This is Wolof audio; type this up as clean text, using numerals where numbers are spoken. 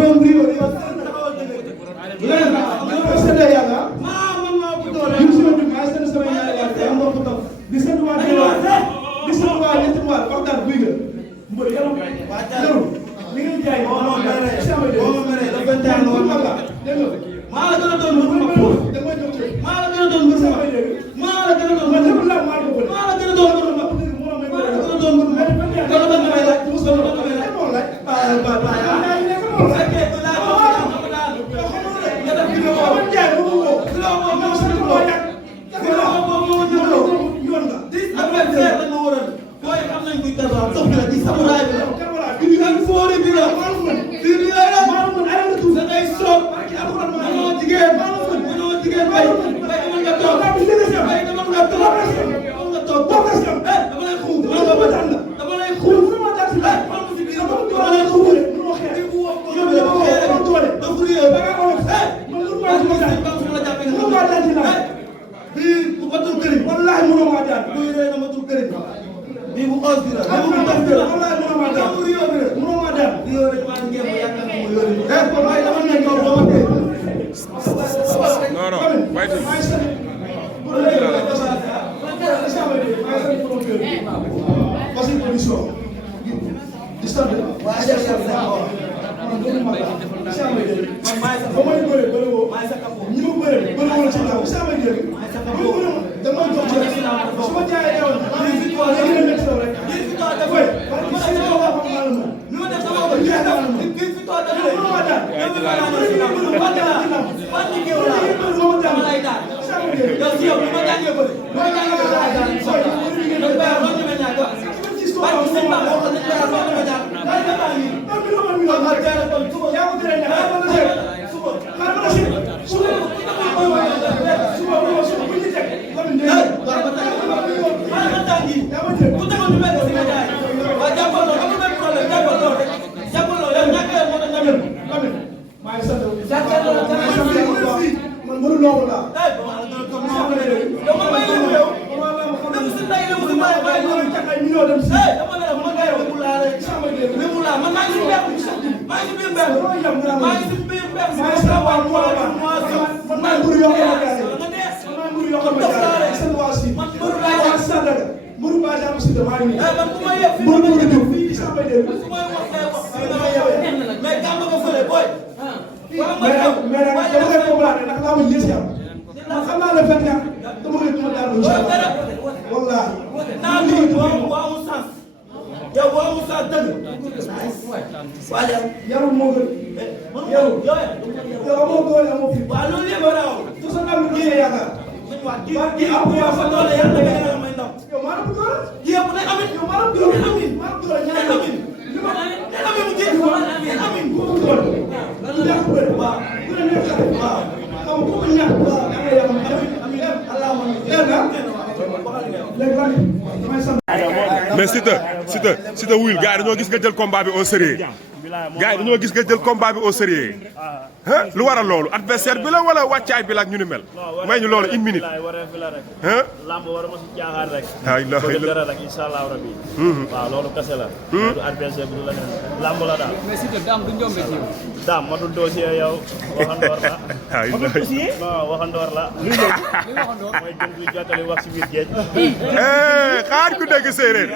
borom Rio yow taxawal dëgg léegi nag ko séddee yàlla man maa ko doole ñu si wàllu maa seen sama ñaari waat am nga ko topp di seen waa di seen waa ñetti waa waxtaan buy nga mbër yaru li ngeen jaay maa la gën a doon mbër ma ko maa la gën a doon mbër ma maa la gën a doon mbër ma maa la gën a doon mbër ma mais Siteu wuyul gars yi dañoo gis nga jël combat bi au sérieux gars yi dañoo gis nga jël combat bi au sérieux lu waral loolu adversaire bi la wala wàccaay bi la ak ñu ni mel may ñu loolu une minute lamb war ma ci jaaxaar rek la ilaha illallah dara rek inshallah rabbi waaw loolu kese la du adversaire bi du la nen lamb la daal mais Siteu daam du njombe ci yow daam ma dul dossier yow waxandoor la non waxandoor la li waxandoor mooy jëm ci jottali wax ci biir géej xaar ku dégg séeréer